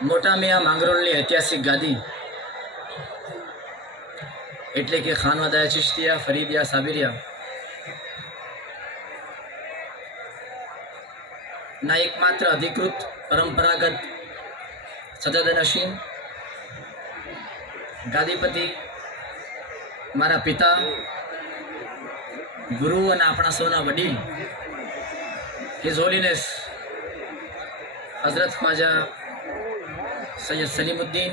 મોટા મિયા માંગરોળની ઐતિહાસિક ગાદી એટલે કે ખાનવાદાયા ચિશ્તિયા ફરીદિયા સાબિરિયા ના એકમાત્ર અધિકૃત પરંપરાગત સજ્જનશીન ગાદીપતિ મારા પિતા ગુરુ અને આપણા સૌના વડીલ હિઝ હોલીનેસ હઝરત ખ્વાજા સૈયદ સલીમુદ્દીન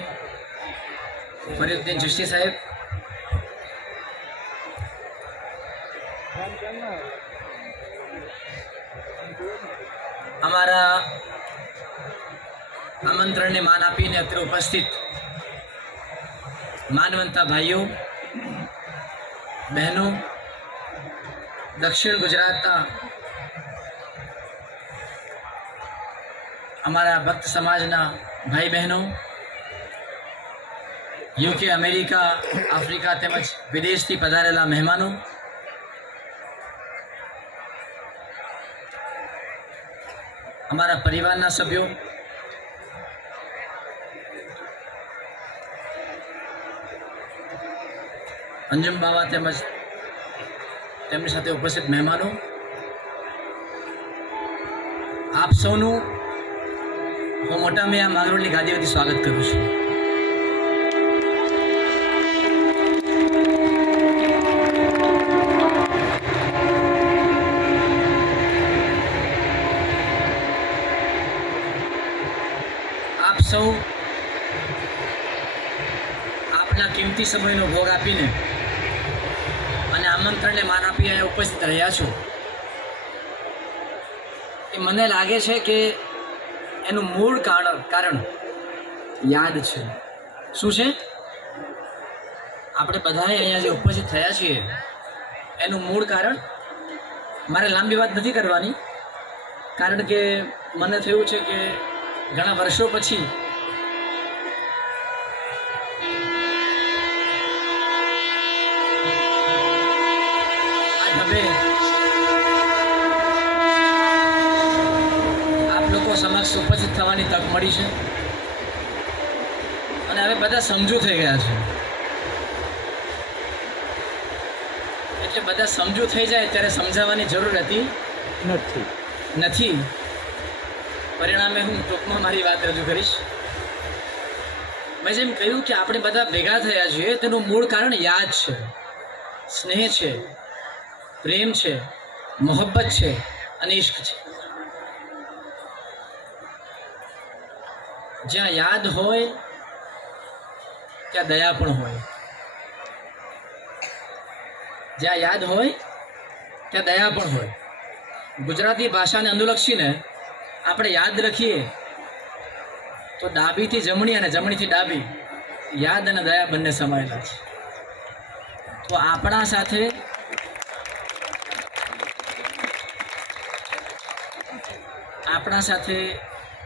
ફરીદુદ્દીન ચિશ્તી સાહેબ, અમારા આમંત્રણને માન આપીને અત્રે ઉપસ્થિત માનવંતા ભાઈઓ બહેનો, દક્ષિણ ગુજરાતના અમારા ભક્ત સમાજના ભાઈ બહેનો, યુકે, અમેરિકા, આફ્રિકા તેમજ વિદેશથી પધારેલા મહેમાનો, અમારા પરિવારના સભ્યો, અંજુમ બાવા તેમજ તેમની સાથે ઉપસ્થિત મહેમાનો, આપ સૌનું હું મોટા મિયા માંગરોળની ગાદીઓથી સ્વાગત કરું છું. આપ સૌ આપના કિંમતી સમયનો ભોગ આપીને અને આમંત્રણને માન આપી અહીંયા ઉપસ્થિત રહ્યા છો. એ મને લાગે છે કે એનું મૂળ કારણ યાદ છે. શું છે? આપણે બધાએ અહીંયા જે ઉપસ્થિત થયા છીએ એનું મૂળ કારણ, મારે લાંબી વાત નથી કરવાની, કારણ કે મને થયું છે કે ઘણા વર્ષો પછી આપ લોકો સમક્ષ ઉપસ્થિત થવાની તક મળી છે અને હવે બધા સમજુ થઈ ગયા છે. એટલે બધા સમજુ થઈ જાય ત્યારે સમજાવવાની જરૂર નથી. પરિણામે હું ટૂંકમાં મારી વાત રજૂ કરીશ. મેં જેમ કહ્યું કે આપણે બધા ભેગા થયા છીએ તેનું મૂળ કારણ યાદ છે, સ્નેહ છે, પ્રેમ છે, મોહબ્બત છે અને ઇશ્ક છે. જ્યાં યાદ હોય ત્યાં દયા પણ હોય. જ્યાં યાદ હોય ત્યાં દયા પણ હોય. ગુજરાતી ભાષાને અનુલક્ષીને આપણે યાદ રાખીએ તો ડાબીથી જમણી અને જમણીથી ડાબી, યાદ અને દયા બંને સમાયેલા છે. તો આપણા સાથે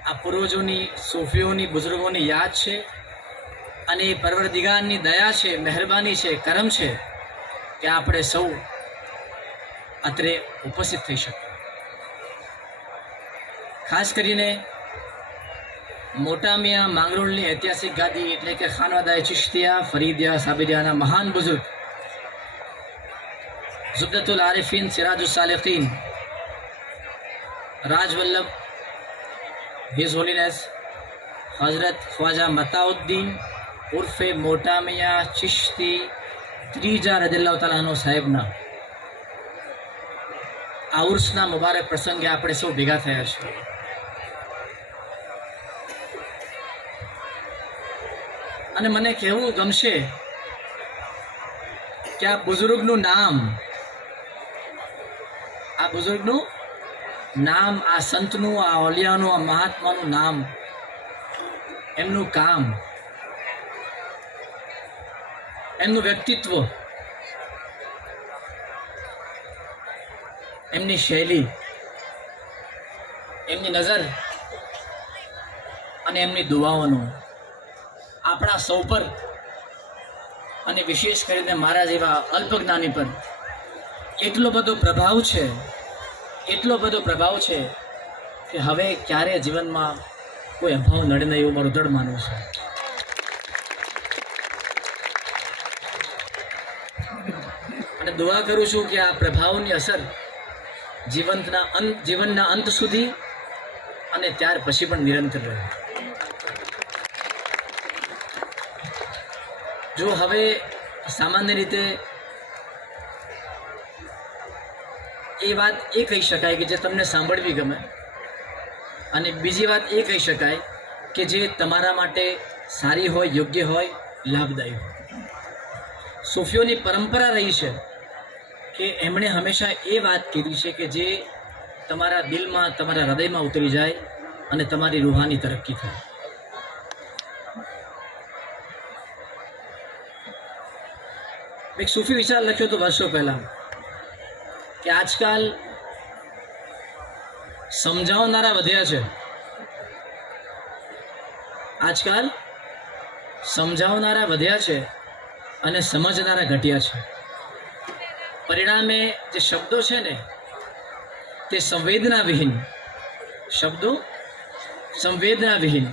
આ પૂર્વજોની, સૂફીઓની, બુઝુર્ગોની યાદ છે અને એ પરવરદિગારની દયા છે, મહેરબાની છે, કરમ છે કે આપણે સૌ અત્રે ઉપસ્થિત થઈ શકીએ. ખાસ કરીને મોટા મિયા માંગરોળની ઐતિહાસિક ગાદી એટલે કે ખાનવાદાયા ચિશ્તિયા ફરીદિયા સાબિરિયાના મહાન બુઝુર્ગ ઝુબદતુલ આરિફીન સિરાજુસ સાલિકીન રાજવલ્લભ હિઝ હોલીનેસ હઝરત ખ્વાજા મતાઉદ્દીન ઉર્ફે મોટા મિયા ચિશ્તી ત્રીજા રદિલ્લાહુ તાલા અન્હુ સાહેબના આ ઉર્સના મુબારક પ્રસંગે આપણે સૌ ભેગા થયા છીએ. અને મને કહેવું ગમશે કે આ બુઝુર્ગનું નામ, આ સંતનું, આ ઓલિયાનું, આ મહાત્માનું નામ, એમનું કામ, એમનું વ્યક્તિત્વ, એમની શૈલી, એમની નજર અને એમની દુઆઓનું આપણા સૌ પર અને વિશેષ કરીને મારા જેવા અલ્પજ્ઞાની પર એટલો બધો પ્રભાવ છે કે હવે ક્યારે જીવનમાં કોઈ અભાવ નડે નહીં એવું મારું દૃઢ માનવું છે. અને દુઆ કરું છું કે આ પ્રભાવની અસર જીવનના અંત સુધી અને ત્યાર પછી પણ નિરંતર રહે. જો હવે સામાન્ય રીતે એ વાત એ કહી શકાય કે જે તમને સાંભળવી ગમે, અને બીજી વાત એ કહી શકાય કે જે તમારા માટે સારી હોય, યોગ્ય હોય, લાભદાયી હોય. સૂફીઓની પરંપરા રહી છે કે એમણે હંમેશા એ વાત કીધી છે કે જે તમારા દિલમાં, તમારા હૃદયમાં ઉતરી જાય અને તમારી રૂહાની તરક્કી થાય. એક સૂફી વિચાર લખ્યો હતો વર્ષો પહેલા કે આજકાલ સમજાવનારા વધ્યા છે, આજકાલ સમજાવનારા વધ્યા છે અને સમજનારા ઘટ્યા છે. પરિણામે જે શબ્દો છે ને તે સંવેદનાવિહીન શબ્દો, સંવેદનાવિહીન,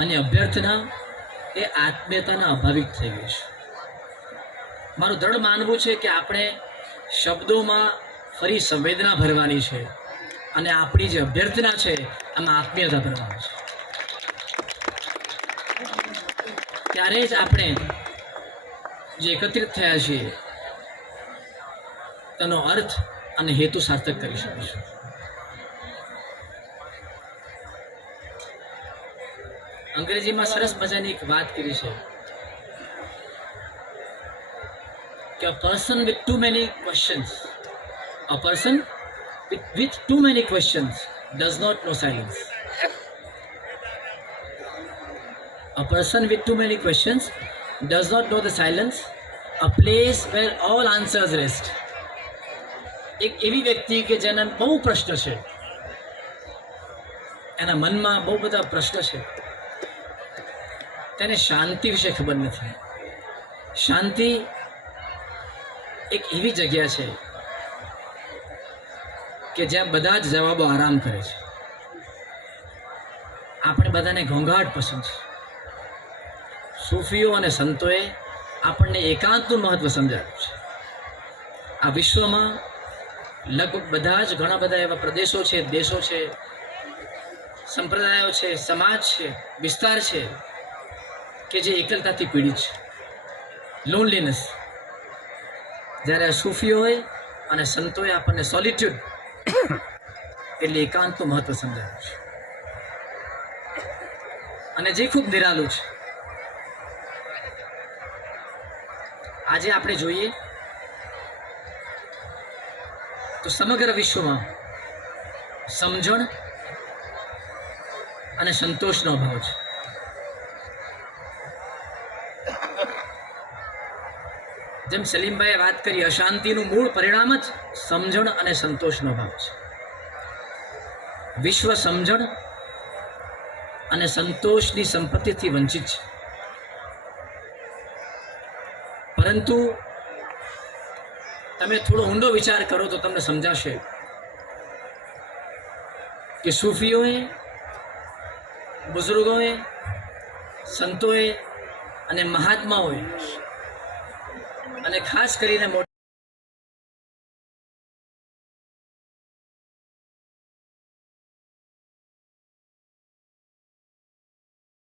અને અભ્યર્થના એ આત્મીયતાના અભાવિક થઈ ગઈ છે. મારું દ્રઢ માનવું છે કે આપણે શબ્દોમાં ફરી સંવેદના ભરવાની છે અને આપણી જે અભ્યર્થના છે આમાં આત્મીયતા ભરવાની છે. ત્યારે જ આપણે જે એકત્રિત થયા છીએ તેનો અર્થ અને હેતુ સાર્થક કરી શકીશું. અંગ્રેજીમાં સરસ મજાની એક વાત કરી છે કે a person with too many questions, a person with too many questions does not know silence. A person with too many questions does not know the silence, a place where all answers rest. એક એવી વ્યક્તિ કે જેના બહુ પ્રશ્ન છે, એના મનમાં બહુ બધા પ્રશ્ન છે, તેને શાંતિ વિશે ખબર નથી. શાંતિ એક એવી જગ્યા છે કે જ્યાં બધા જ જવાબો આરામ કરે છે. આપણે બધાને ઘોંઘાટ પસંદ છે. સૂફીઓ અને સંતોએ આપણને એકાંતનું મહત્વ સમજાવ્યું છે. આ વિશ્વમાં લગભગ બધા જ ઘણા બધા એવા પ્રદેશો છે, દેશો છે, સંપ્રદાયો છે, સમાજ છે, વિસ્તાર છે કે જે એકલતાથી પીડિત છે, લોનલીનેસ. જ્યારે સૂફીઓએ અને સંતોએ આપણને સોલિટ્યુડ એટલે એકાંતનું મહત્વ સમજાવ્યું છે, અને જે ખૂબ નિરાલું છે. આજે આપણે જોઈએ તો સમગ્ર વિશ્વમાં સમજણ અને સંતોષનો અભાવ છે. જેમ સલીમભાઈએ વાત કરી, અશાંતિનું મૂળ પરિણામ જ સમજણ અને સંતોષનો અભાવ છે. વિશ્વ સમજણ અને સંતોષની સંપત્તિથી વંચિત છે. પરંતુ તમે થોડો ઊંડો વિચાર કરો તો તમને સમજાશે કે સૂફીઓએ, બુઝુર્ગોએ, સંતોએ અને મહાત્માઓએ, અને ખાસ કરીને